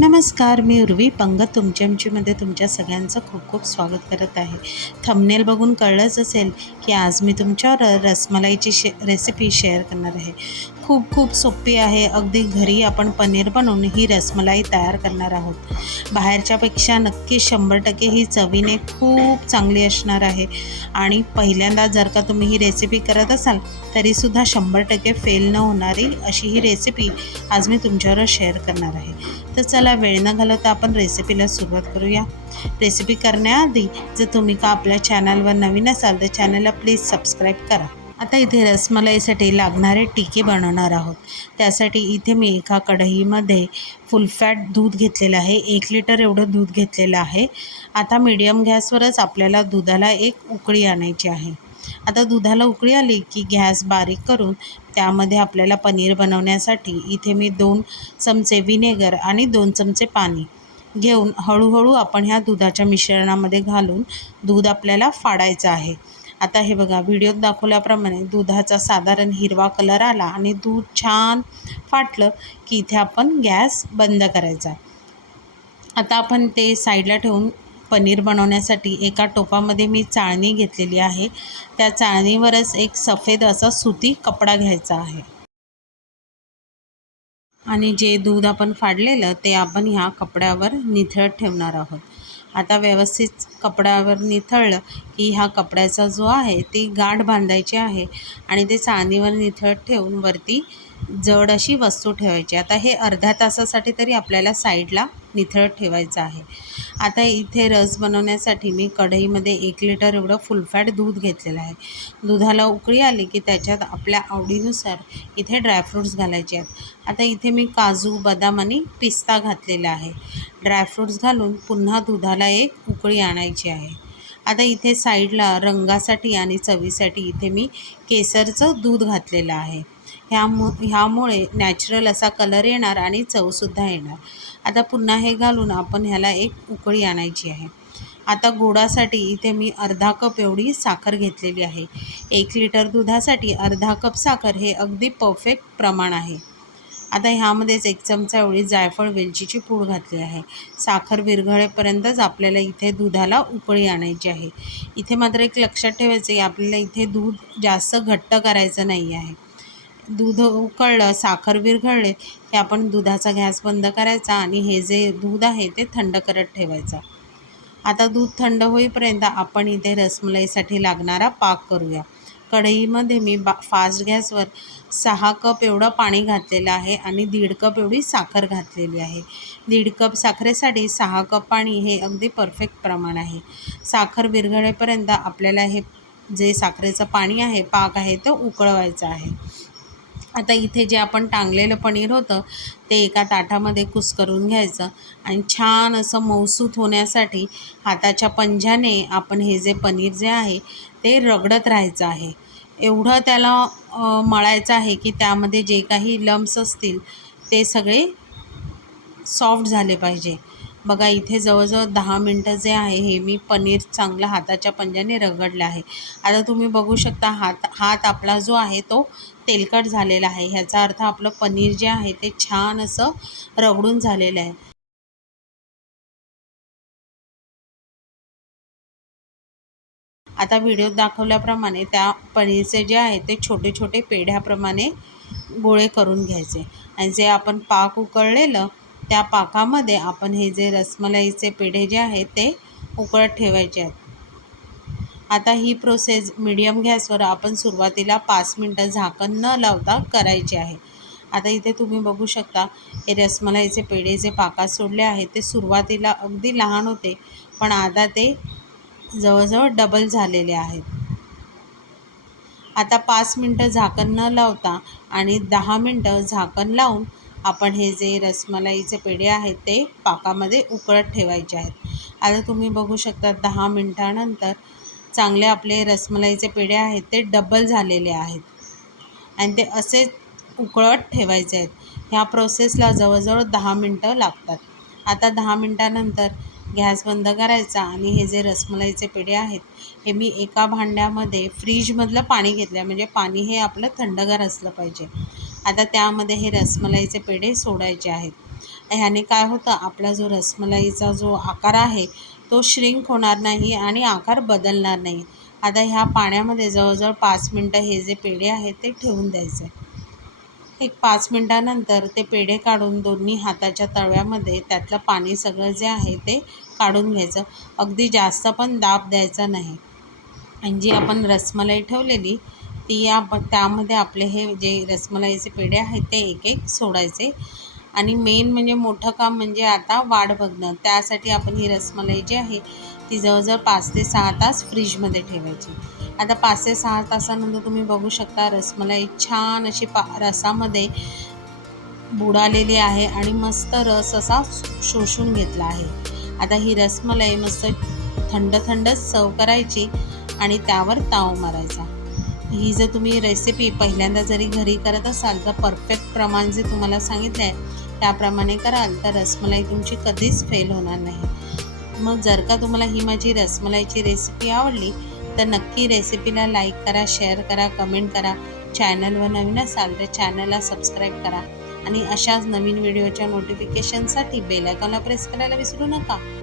नमस्कार मी उर्वी पंगत तुमच्या आमचीमध्ये तुमच्या सगळ्यांचं खूप खूप स्वागत करत आहे. थंबनेल बघून कळलंच असेल की आज मी तुमच्यावर रसमलाईची शे रेसिपी शेअर करणार आहे. खूप खूप सोपी आहे. अगदी घरी आपण पनीर बनवून ही रसमलाई तयार करणार आहोत. बाहेरच्यापेक्षा नक्की शंभर टक्के ही चवीने खूप चांगली असणार आहे. आणि पहिल्यांदा जर का तुम्ही ही रेसिपी करत असाल तरीसुद्धा शंभर टक्के फेल न होणारी अशी ही रेसिपी आज मी तुमच्यावर शेअर करणार आहे. तर चला वेळ न घालवता आपण रेसिपीला सुरुवात करूया. रेसिपी करण्याआधी जर तुम्ही का आपल्या चॅनलवर नवीन असाल तर चॅनलला प्लीज सबस्क्राईब करा. आता इथे रसमलाईसाठी लागणारे टिके बनवणार आहोत. त्यासाठी इथे मी एका कढईमध्ये फुल फॅट दूध घेतलेलं आहे. एक लिटर एवढं दूध घेतलेलं आहे. आता मीडियम गॅसवरच आपल्याला दुधाला एक उकळी आणायची आहे. आता दुधाला उकळी आली की गॅस बारीक करून त्यामध्ये आपल्याला पनीर बनवण्यासाठी इथे मी दोन चमचे विनेगर आणि दोन चमचे पाणी घेऊन हळूहळू आपण ह्या दुधाच्या मिश्रणामध्ये घालून दूध आपल्याला फाडायचं आहे. आता हे बघा व्हिडिओत दाखवल्याप्रमाणे दुधाचा साधारण हिरवा कलर आला आणि दूध छान फाटलं की इथे आपण गॅस बंद करायचा. आता आपण ते साईडला ठेवून पनीर बनवण्यासाठी एका टोपामध्ये मी चाळणी घेतलेली आहे. त्या चाळणीवरच एक सफेद असा सुती कपडा घ्यायचा आहे. आणि जे दूध आपण फाडलेलं ते आपण ह्या कपड्यावर निथळत ठेवणार आहोत. आता व्यवस्थित कपड्यावर निथळलं की ह्या कपड्याचा जो आहे ती गाठ बांधायची आहे आणि ते चाळणीवर निथळत ठेवून वरती जड अशी वस्तू ठेवायची. आता हे अर्ध्या तासासाठी तरी आपल्याला साईडला निथळत ठेवायचं आहे. आता इथे रस बनवण्यासाठी मी कढईमध्ये एक लिटर एवढं फुलफॅट दूध घेतलेलं आहे. दुधाला उकळी आली की त्याच्यात आपल्या आवडीनुसार इथे ड्रायफ्रूट्स घालायचे आहेत. आता इथे मी काजू बदाम आणि पिस्ता घातलेला आहे. ड्रायफ्रूट्स घालून पुन्हा दुधाला एक उकळी आणायची आहे. आता इथे साईडला रंगासाठी आणि चवीसाठी इथे मी केसरचं दूध घातलेलं आहे. ह्यामु ह्यामुळे नॅचरल असा कलर येणार आणि चवसुद्धा येणार. आता पुन्हा हे घालून आपण ह्याला एक उकळी आणायची आहे. आता गोडासाठी इथे मी अर्धा कप एवढी साखर घेतलेली आहे. एक लिटर दुधासाठी अर्धा कप साखर हे अगदी परफेक्ट प्रमाण आहे. आता ह्यामध्येच एक चमचा एवढी जायफळ वेलचीची पूड घातली आहे. साखर विरघळेपर्यंतच आपल्याला इथे दुधाला उकळी आणायची आहे. इथे मात्र एक लक्षात ठेवायचं की आपल्याला इथे दूध जास्त घट्ट करायचं नाही आहे. दूध उकळलं साखर विरघळले की आपण दुधाचा गॅस बंद करायचा आणि हे जे दूध आहे ते थंड करत ठेवायचं. आता दूध थंड होईपर्यंत आपण इथे रसमलाईसाठी लागणारा पाक करूया. कढईमध्ये मी बा फास्ट गॅसवर सहा कप एवढं पाणी घातलेलं आहे आणि दीड कप एवढी साखर घातलेली आहे. दीड कप साखरेसाठी सहा कप पाणी हे अगदी परफेक्ट प्रमाण आहे. साखर विरघळेपर्यंत आपल्याला हे जे साखरेचं पाणी आहे पाक आहे तो उकळवायचं आहे. आता इथे जे आपण टांगलेलं पनीर होतं ते एका ताटामध्ये कुस्करून घ्यायचं आणि छान असं मौसूत होण्यासाठी हाताच्या पंजाने आपण हे जे पनीर जे आहे ते रगडत राहायचं आहे. एवढं त्याला मळायचं आहे की त्यामध्ये जे काही लम्स असतील ते सगळे सॉफ्ट झाले पाहिजे. बघा इथे जवळजवळ दहा मिनटं जे आहे हे मी पनीर चांगलं हाताच्या पंजाने रगडलं आहे. आता तुम्ही बघू शकता हात हात आपला जो आहे तो तेलकट झालेलं आहे. ह्याचा अर्थ आपलं पनीर जे आहे ते छान असं रगडून झालेलं आहे. आता व्हिडिओत दाखवल्याप्रमाणे त्या पनीरचे जे आहे ते छोटे छोटे पेढ्याप्रमाणे गोळे करून घ्यायचे. आणि जे आपण पाक उकळलेलं त्या पाकामध्ये आपण हे जे रसमलाईचे पेढे जे आहेत ते उकळत ठेवायचे आहेत. आता ही प्रोसेस मीडियम गॅसवर आपण सुरुवातीला पाच मिनटं झाकण न लावता करायची आहे. आता इथे तुम्ही बघू शकता हे रसमलाईचे पेढे जे पाकात सोडले आहेत ते सुरुवातीला अगदी लहान होते पण आता ते जवळजवळ डबल झालेले आहेत. आता पाच मिनटं झाकण न लावता आणि दहा मिनटं झाकण लावून आपण हे जे रसमलाईचे पेढे आहेत ते पाकामध्ये उकळत ठेवायचे आहेत. आता तुम्ही बघू शकता दहा मिनटानंतर चांगले आपले रसमलाईचे पेढे आहेत ते डबल झालेले आहेत. आणि ते असेच उकळत ठेवायचे आहेत. ह्या प्रोसेसला जवळजवळ दहा मिनटं लागतात. आता दहा मिनटानंतर गॅस बंद करायचा आणि हे जे रसमलाईचे पेढे आहेत हे मी एका भांड्यामध्ये फ्रीजमधलं पाणी घेतलं म्हणजे पाणी हे आपलं थंडगार असलं पाहिजे. आता त्यामध्ये हे रसमलाईचे पेढे सोडायचे आहेत. ह्याने काय होतं आपला जो रसमलाईचा जो आकार आहे तो श्रिंक होणार नाही आणि आकार बदलणार नाही. आता ह्या पाण्यामध्ये जवळजवळ पाच मिनटं हे जे पेढे आहेत ते ठेवून द्यायचे. एक पाच मिनटानंतर ते पेढे काढून दोन्ही हाताच्या तळव्यामध्ये त्यातलं पाणी सगळं जे आहे ते काढून घ्यायचं. अगदी जास्त पण दाब द्यायचा नाही. आणि जी आपण रसमलाई ठेवलेली ती आप त्यामध्ये आपले हे जे रसमलाईचे पेढे आहेत ते एक एक सोडायचे. आणि मेन म्हणजे मोठं काम म्हणजे आता वाढ बघणं. त्यासाठी आपण ही रसमलाई जी आहे ती जवळजवळ पाच ते सहा तास फ्रीजमध्ये ठेवायची. आता पाच ते सहा तासानंतर तुम्ही बघू शकता रसमलाई छान अशी पा रसामध्ये बुडालेली आहे आणि मस्त रस असा शोषून घेतला आहे. आता ही रसमलाई मस्त थंड थंडच सर्व करायची आणि त्यावर ताव मारायचा. ही जर तुम्ही रेसिपी पहिल्यांदा जरी घरी करत असाल तर परफेक्ट प्रमाण जे तुम्हाला सांगितलं आहे त्याप्रमाणे कराल तर रसमलाई तुमची कधीच फेल होणार नाही. मग जर का तुम्हाला ही माझी रसमलाईची रेसिपी आवडली तर नक्की रेसिपीला लाईक करा शेअर करा कमेंट करा. चॅनलवर नवीन असाल तर चॅनलला सबस्क्राईब करा. आणि अशाच नवीन व्हिडिओच्या नोटिफिकेशनसाठी बेलायकॉनला प्रेस करायला विसरू नका.